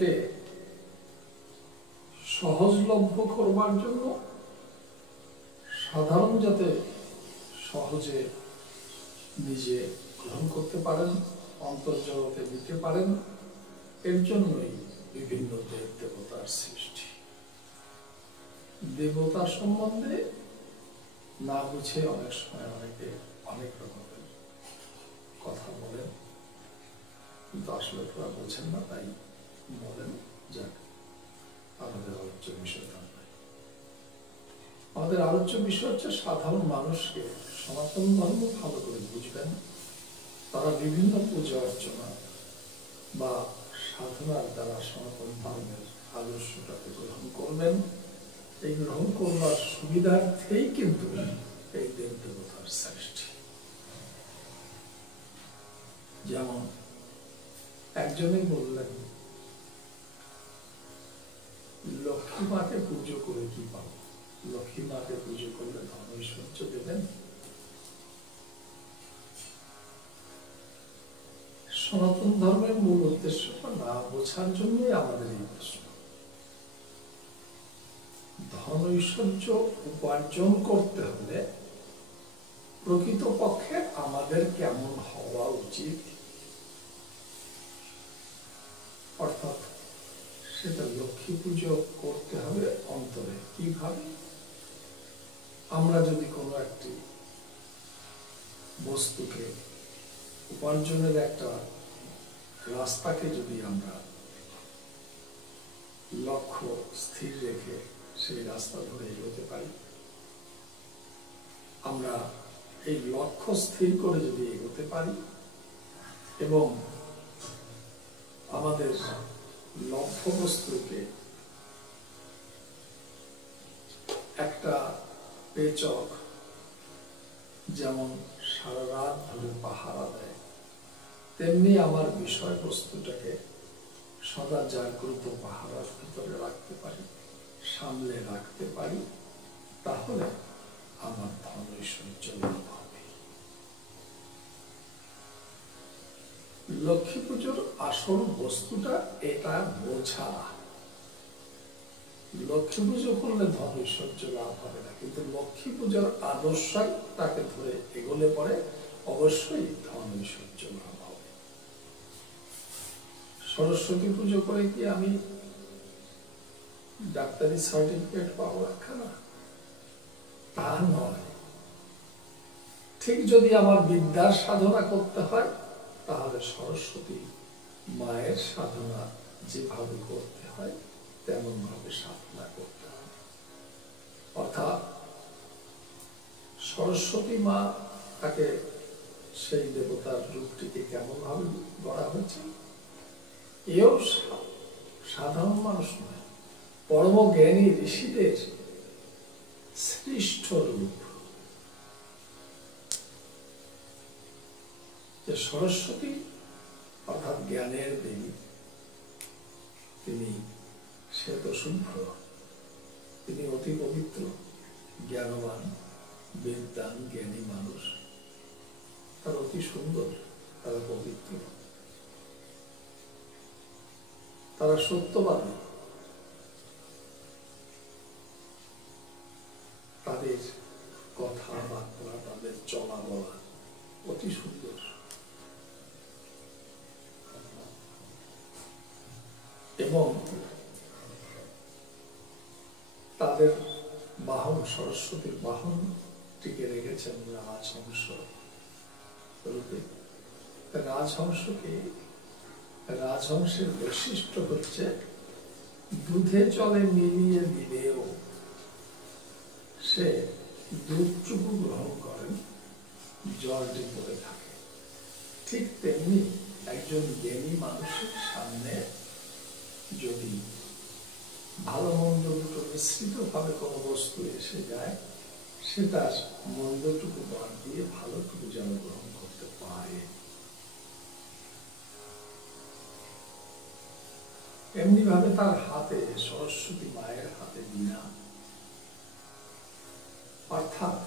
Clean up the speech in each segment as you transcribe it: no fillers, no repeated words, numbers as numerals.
জীবনকে সহজলভ্য করবার জন্য সাধারণ যাতে সহজে নিজে গ্রহণ করতে পারেন, অন্তর্জগতে দিতে পারেন, এর জন্যই বিভিন্ন দেব দেবতার সৃষ্টি। দেবতা সম্বন্ধে না বুঝে অনেক সময় অনেকে অনেক রকমের কথা বলেন, কিন্তু আসলে তারা বোঝেন না, তাই বলেন। যাক, আমাদের আলোচ্য বিষয় নয়। আমাদের আলোচ্য বিষয় হচ্ছে সাধারণ মানুষকে সনাতন ধর্ম ভালো করে বুঝবেন, তারা বিভিন্ন পূজা অর্চনা বা সাধনার দ্বারা সনাতন ধর্মের আদর্শটাকে গ্রহণ করবেন। এই গ্রহণ করবার সুবিধার্থেই কিন্তু এই দেব দেবতার সৃষ্টি। যেমন একজনই বললেন, লক্ষ্মী মাকে পুজো করে কি পাবো? লক্ষ্মী মাকে পুজো করলে ধন ঐশ্বর্য দেবেন? সনাতন ধর্মের মূল উদ্দেশ্যটা না বোঝার জন্যই আমাদের এই প্রশ্ন। ধন ঐশ্বর্য উপার্জন করতে হলে প্রকৃতপক্ষে আমাদের কেমন হওয়া উচিত, অর্থাৎ সেটা লক্ষ্মী পুজো করতে হবে অন্তরে। কিভাবে? আমরা যদি কোনো একটি বস্তুকে উপার্জনের একটা রাস্তাকে যদি আমরা লক্ষ্য স্থির রেখে সেই রাস্তা ধরে এগোতে পারি, আমরা এই লক্ষ্য স্থির করে যদি এগোতে পারি এবং আমাদের লক্ষ্য বস্তুকে একটা পেচক যেমন সারা রাত ধরে পাহারা দেয়, তেমনি আমার বিষয়বস্তুটাকে সদা জাগ্রত পাহারার ভিতরে রাখতে পারি, সামলে রাখতে পারি, তাহলে আমার ধন ঐশ্বর্য লাভ হবে। লক্ষ্মী পুজোর আসল বস্তুটা এটা বোঝা। লক্ষ্মী পুজো করলে ধন ঐশ্বর্য লাভ হবে না, কিন্তু লক্ষ্মী পুজোর আদর্শটাকে ধরে এগোলে পরে অবশ্যই ধন ঐশ্বর্য লাভ হবে। সরস্বতী পুজো করে কি আমি ডাক্তারি সার্টিফিকেট পাবো একখানা? তা নয়। ঠিক যদি আমার বিদ্যার সাধনা করতে হয়, তাহলে সরস্বতী মায়ের সাধনা যেভাবে করতে হয় তেমন ভাবে সাধনা করতে হবে। অর্থাৎ সরস্বতী মা তাকে সেই দেবতার রূপটিকে কেমন ভাবে গড়া হয়েছে, এও সাধারণ মানুষ নয়, পরম জ্ঞানী ঋষিদের শ্রেষ্ঠ রূপ। যে সরস্বতী অর্থাৎ জ্ঞানের দেবী, তিনি শ্বেতশুভ্র, তিনি অতি পবিত্র, জ্ঞানবান, বিদ্বান, জ্ঞানী মানুষ। তারা অতি সুন্দর, তারা পবিত্র, তারা সত্যবাদী, তাদের কথাবার্তা, তাদের চলা বলা অতি সুন্দর। এবং তাদের বাহন, সরস্বতীর বাহন টিকে রেখেছেন রাজহংস রূপে। রাজহংসের বৈশিষ্ট্য হচ্ছে দুধে জলে মিলিয়ে দিলেও সে দুধটুকু গ্রহণ করেন, জলটি পড়ে থাকে। ঠিক তেমনি একজন জ্ঞানী মানুষের সামনে যদি ভালো মন্দ দুটো মিশ্রিত ভাবে কোনো বস্তু এসে যায়, সে তার মন্দটুকু বাদ দিয়ে ভালোটুকু যেন গ্রহণ করতে পারে। এমনি ভাবে তার হাতে, সরস্বতী মায়ের হাতে বীণা। অর্থাৎ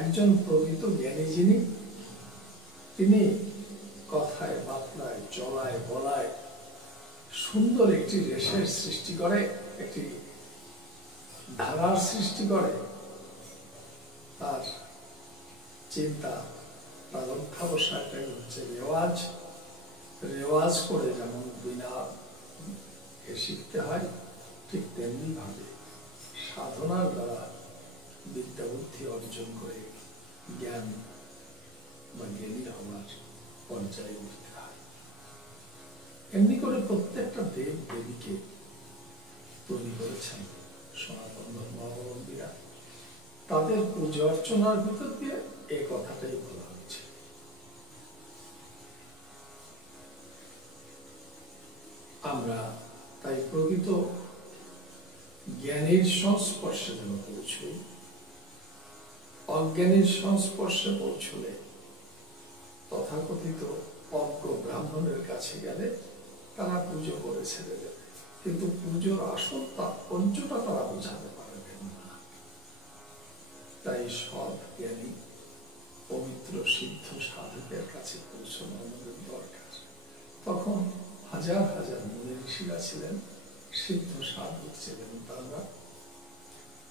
একজন প্রকৃত জ্ঞানী যিনি, তিনি কথায় বার্তায় চলায় বলায় সুন্দর একটি রেশের সৃষ্টি করে, একটি ধারার সৃষ্টি করে। তার চিন্তা, তার অধ্যাবসায়টাই হচ্ছে রেওয়াজ। রেওয়াজ করে যেমন বিনা শিখতে হয়, ঠিক তেমনি ভাবে সাধনার দ্বারা বিদ্যা বুদ্ধি অর্জন করে জ্ঞান বা জ্ঞানী হওয়ার পর্যায়ে উঠতে হয়। এমনি করে প্রত্যেকটা দেব দেবীকে তৈরি করেছেন সনাতন ধর্মাবলম্বীরা। তাদের পূজা অর্চনার ভিতর দিয়ে এই কথাটাই বলা হচ্ছে। আমরা তাই প্রকৃত জ্ঞানের সংস্পর্শে যেন পৌঁছই। অজ্ঞানের সংস্পর্শে পৌঁছলে তথাকথিত অজ্ঞ ব্রাহ্মণের কাছে গেলে তারা পুজো করে ছেড়ে দেবে, কিন্তু পুজোর আসল তাৎপর্যটা তারা বোঝাতে পারবেন না। তাই সৎ জ্ঞানী পবিত্র সিদ্ধ সাধকের কাছে পৌঁছানো আমাদের দরকার। তখন হাজার হাজার মুনি ঋষিরা ছিলেন, সিদ্ধ সাধক ছিলেন তারা।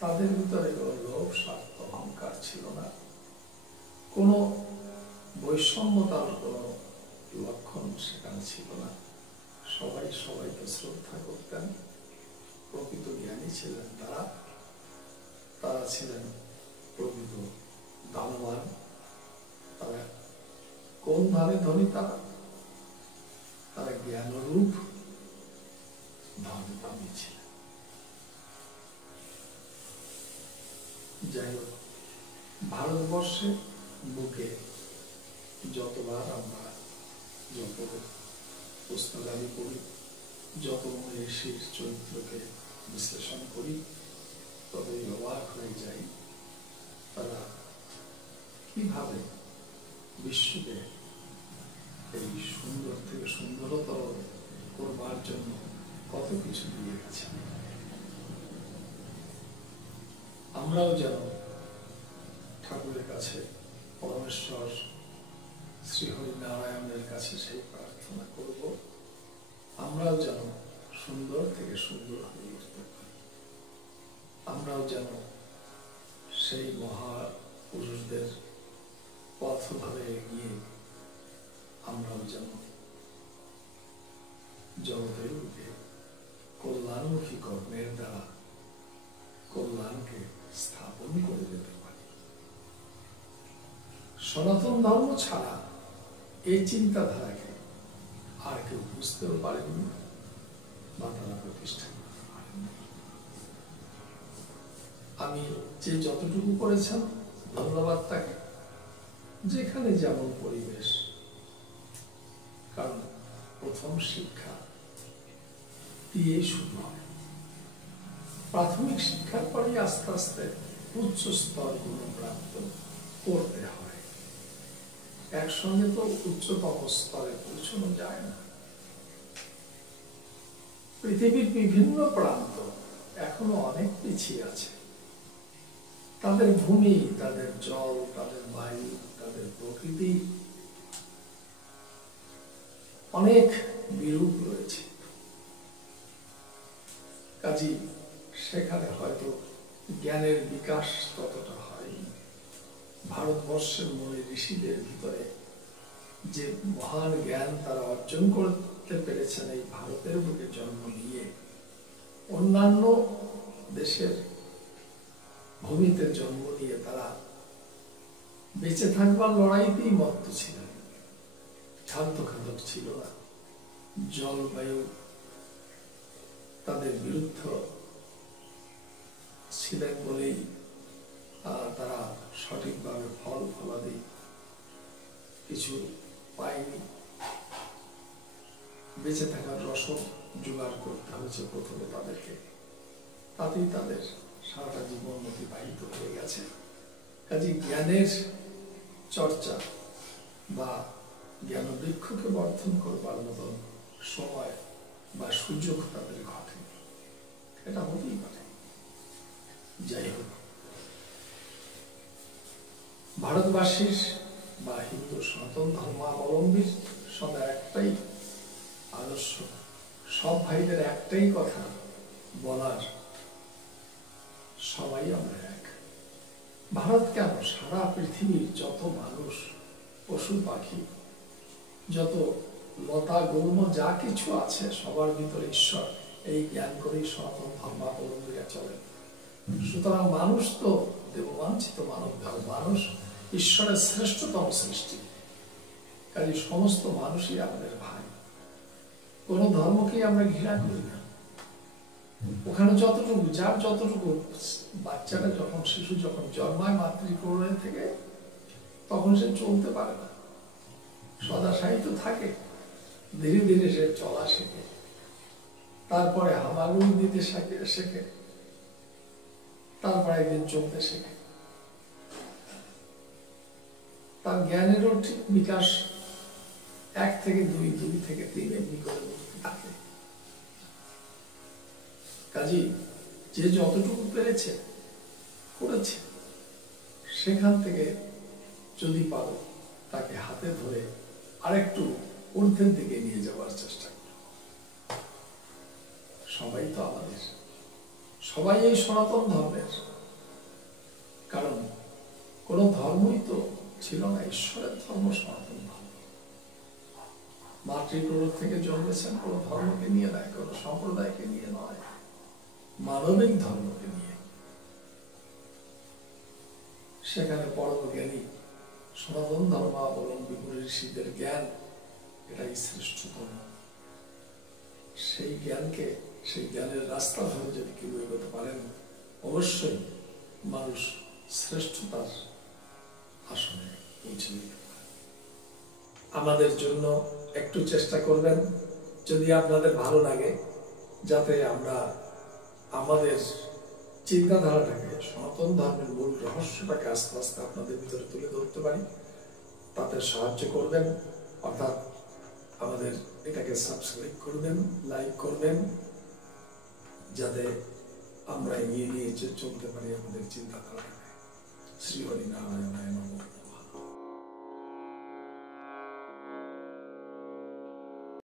তাদের ভিতরে কোনো লোভ, স্বার্থ, অহংকার ছিল না। কোনো বৈষম্যতার কোনো লক্ষণ সেখানে ছিল না। সবাই সবাইকে শ্রদ্ধা করতেন। প্রকৃত জ্ঞানী ছিলেন তারা। তারা ছিলেন প্রকৃত দানবান। তারা কোন ভাবে ধনী? তারা জ্ঞানরূপ দানবান ছিলেন। যাই হোক, ভারতবর্ষে বুকে যতবার আমরা যত পুস্তকাদি পড়ি, যত ঋষির চরিত্রকে বিশ্লেষণ করি, ততই অবাক হয়ে যাই তারা কিভাবে বিশ্বকে এই সুন্দর থেকে সুন্দরতর করবার জন্য কত কিছু দিয়ে গেছে। আমরাও যেন ঠাকুরের কাছে, পরমেশ্বর শ্রী হরিনারায়ণের কাছে সেই প্রার্থনা করব, আমরাও যেন সুন্দর থেকে সুন্দর হয়ে উঠতে পারি। আমরাও যেন সেই মহাপুরুষদের পথ ধরে এগিয়ে আমরাও যেন জগতের বুকে কল্যাণমুখী কর্মের দ্বারা কল্যাণকে স্থাপন করে যেতে পারি। সনাতন ধর্ম ছাড়া এই চিন্তাধারাকে আর কেউ বুঝতেও পারেনি বা তারা প্রতিষ্ঠা করতে পারেনি। আমি যে যতটুকু করেছেন ধন্যবাদ তাকে, যেখানে যেমন পরিবেশ। কারণ প্রথম শিক্ষা দিয়েই শুরু হয়। প্রাথমিক শিক্ষার পরেই আস্তে আস্তে উচ্চ স্তরগুলো প্রাপ্ত করতে হয়। একসঙ্গে তো উচ্চতম স্তরে পৌঁছানো যায় না। পৃথিবীর বিভিন্ন প্রান্ত এখনো অনেক পিছিয়ে আছে। তাদের ভূমি, তাদের জল, তাদের বায়ু, তাদের প্রকৃতি অনেক বিরূপ রয়েছে। কাজী সেখানে হয়তো জ্ঞানের বিকাশ ততটা হয়নি। ভারতবর্ষের মুনি ঋষিদের ভিতরে যে মহান জ্ঞান তারা অর্জন করতে পেরেছেন এই ভারতের বুকে জন্ম নিয়ে, অন্যান্য দেশের ভূমিতে জন্ম নিয়ে তারা বেঁচে থাকবার লড়াইতেই মত্ত ছিলেন, খাদ্যখাদক ছিল না। জলবায়ু তাদের বিরুদ্ধ ছিলেন বলেই তারা সঠিকভাবে ফল ফলাদি কিছু পায়নি। বেঁচে থাকার রসদ জোগাড় করতে হয়েছে প্রথমে তাদেরকে, তাতেই তাদের সারাটা জীবন অতিবাহিত হয়ে গেছে। কাজে জ্ঞানের চর্চা বা জ্ঞান বৃক্ষকে বর্ধন করবার মতন সময় বা সুযোগ তাদের ঘটে, এটা হতেই পারে। যাই হোক, ভারতবাসীর বা হিন্দু সনাতন ধর্মাবলম্বীর সদা একটাই আদর্শ, সব ভাইদের একটাই কথা বলার, সবাই আমরা এক। ভারত কেন, সারা পৃথিবীর যত মানুষ, পশু পাখি, যত লতা গুল্ম যা কিছু আছে, সবার ভিতরে ঈশ্বর, এই জ্ঞান করেই সনাতন ধর্মাবলম্বীরা চলে। সুতরাং মানুষ তো দেববাঞ্ছিত মানব ধর্ম, মানুষ ঈশ্বরের শ্রেষ্ঠতম সৃষ্টি, কাজে সমস্ত মানুষই আমাদের ভাই। কোন ধর্মকেই আমরা ঘৃণা করি না। ওখানে যতটুকু, যার যতটুকু, বাচ্চাটা যখন, শিশু যখন জন্মায় মাতৃগর্ভে থেকে, তখন সে চলতে পারে না, সদাশায়িত থাকে। ধীরে ধীরে সে চলা শেখে, তারপরে হামাগুড়ি দিতে শেখে, তারপরে একদিন চলতে শেখে। তার জ্ঞানেরও ঠিক বিকাশ 1 থেকে 2, 2 থেকে 3 এমনি করে থাকে। কাজী যে যতটুকু পেরেছে করেছে, সেখান থেকে যদি পারো তাকে হাতে ধরে আরেকটু ঊর্ধ্বের দিকে নিয়ে যাওয়ার চেষ্টা করো। সবাই তো আমাদের, সবাই এই সনাতন ধর্মের, কারণ কোন ধর্মই তো ছিল না, ঈশ্বরের ধর্ম সনাতন ধর্ম। মাতৃগর্ভ থেকে জন্মেছেন কোন ধর্মকে নিয়ে নয়, কোন সম্প্রদায়কে নিয়ে নয়, মানবিক ধর্মকে নিয়ে। সেখানে পরম জ্ঞানী সনাতন ধর্মাবলম্বী ঋষিদের জ্ঞান, এটাই শ্রেষ্ঠতম। সেই জ্ঞানকে, সেই জ্ঞানের রাস্তা ধরে যদি কেউ এগোতে পারেন, অবশ্যই মানুষ শ্রেষ্ঠতার আসনে পৌঁছে যেতে পারে। আমাদের জন্য একটু চেষ্টা করবেন, যদি আপনাদের ভালো লাগে, যাতে আমরা আমাদের চিন্তাধারাটাকে, সনাতন ধর্মের মূল রহস্যটাকে আস্তে আস্তে আপনাদের ভিতরে তুলে ধরতে পারি, তাতে সাহায্য করবেন। অর্থাৎ আমাদের এটাকে সাবস্ক্রাইব করবেন, লাইক করবেন, যাতে আমরা এগিয়ে নিয়ে চলতে পারি আমাদের চিন্তাধারাটাকে। শ্রী হরি নারায়ণ নমঃ।